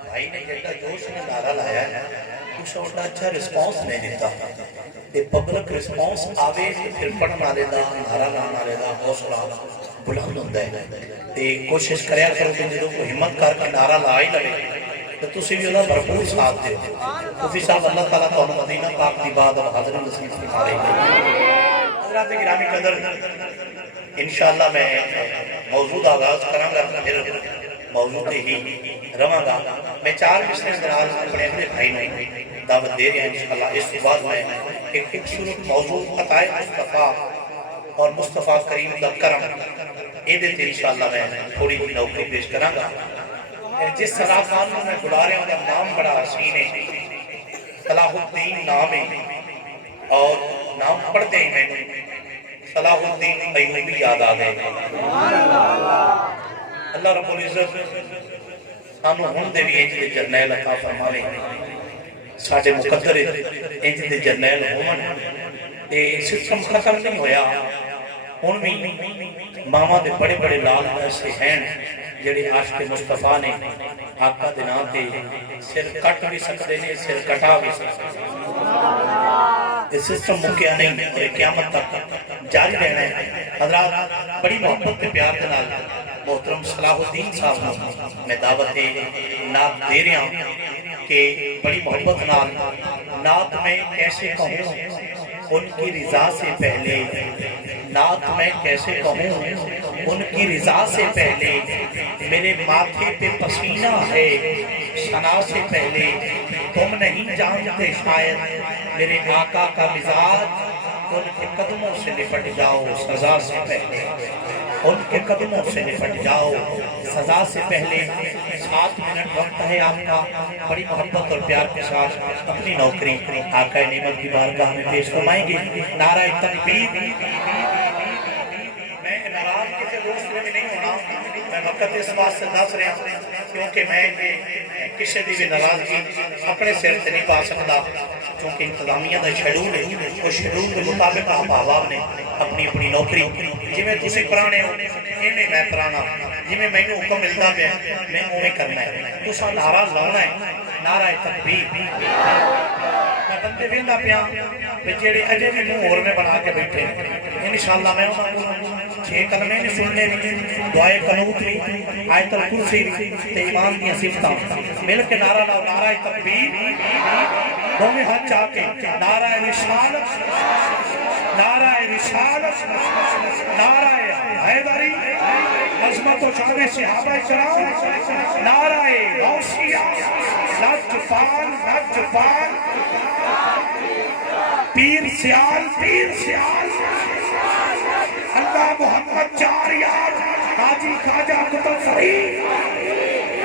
بھائی نے جیسا جوش میں نعرہ لایا ہے کچھ اٹھا اچھا رسپانس نہیں دیتا تے پبلک رسپانس آوے پھر پڑھن والے دا نعرہ لانے والے دا حوصلہ بلند ہوندا ہے تے کوشش کریا کرو کہ جدوں کوئی ہمت کر کے نعرہ لا ہی لگے تو تسی بھی انہاں بھرپور ساتھ دے مفتی صاحب اللہ تعالیٰ تانوں مدینہ پاک دی بات اب حاضر نصیب فرمائے حضرات گرامی قدر انشاءاللہ میں موضوع کا آغاز کراں گا پھر موضوع تے ہی رواں گا میں 4 مصرے اندراز اپنے اپنے بھائی نے دعوت دے رہے ہیں انشاءاللہ اس کے بعد میں ایک خوبصورت موضوع عطائے مصطفیٰ اور مصطفیٰ کریم دا کرم اے دیتے انشاءاللہ میں تھوڑی بھی نوکری پیش کراں گا جس صلاح خان میں بلا رہے ہیں نام بڑا حسین ہے صلاح الدین نام ہے اور نام پڑھتے ہیں میں صلاح الدین ایوبی یاد آ گئے اللہ رب العزت سانو ہن دے بھی انج دے جرنیل عطا فرماوے ساڈے مقدر انج دے جرنیل ہون تے سسٹم ختم نہیں ہویا ہن بھی ماما دے بڑے بڑے لال ایسے ہیں جڑے عاشق مصطفیٰ نے آقا دے نام تے سر کٹ بھی سکتے ہیں سر کٹا بھی سکتے ہیں یہ سسٹم مکیا نہیں اور قیامت تک جاری رہنا ہے حضرات بڑی محبت پہ پیار دنال محترم صلاح الدین صاحب میں دعوت نعت دے رہا ہوں کہ بڑی محبت نال نعت میں کیسے کہوں ان کی رضا سے پہلے نعت میں کیسے کہوں ان کی رضا سے پہلے میرے ماتھے پہ پسینہ ہے ثنا سے پہلے تم نہیں جانتے شاید میرے آقا کا مزاج ان کے قدموں سے لپٹ جاؤ سزا سے پہلے ان کے قدموں سے لپٹ جاؤ سزا سے پہلے 7 منٹ وقت ہے آپ کا بڑی محبت اور پیار کے ساتھ اپنی نوکری آقا نعمت کی بارگاہ میں پیش فرمائیں گے نعرہ تکبیر میں ناراض کسی دوست میں نہیں ہونا میں وقت اس بات سے دس رہا ہوں کیونکہ میں کسی بھی ناراضگی اپنے سر سے نہیں پا سکتا کیونکہ انتظامیہ دا شیڈول ہے اس شیڈول کے مطابق آپ احباب نے اپنی اپنی نوکری جی میں تسی پرانے ہو انہیں میں پرانا جی میں نے حکم ملتا پہ میں انہیں کرنا ہے تو سا ناراض لاؤنا ہے نعرہ تکبیر میں بندے ویندہ پیا بچیڑے اجے بھی منہ اور میں بنا کے بیٹھے انشاءاللہ میں 6 کلمے نے سننے دعائے قنوت بھی آیت الکرسی بھی تے ایمان دیا صفتاں مل کے نعرہ لاؤ نعرہ تکبیر دونوں ہاتھ چاہ کے نعرہ رسالت نعرہ رسالت نعرہ حیدری عظمت و شان صحابہ کرام نعرہ غوثیہ لجپال لجپال پیر سیال اللہ محمد 4 یار حاجی خواجہ قطب فرید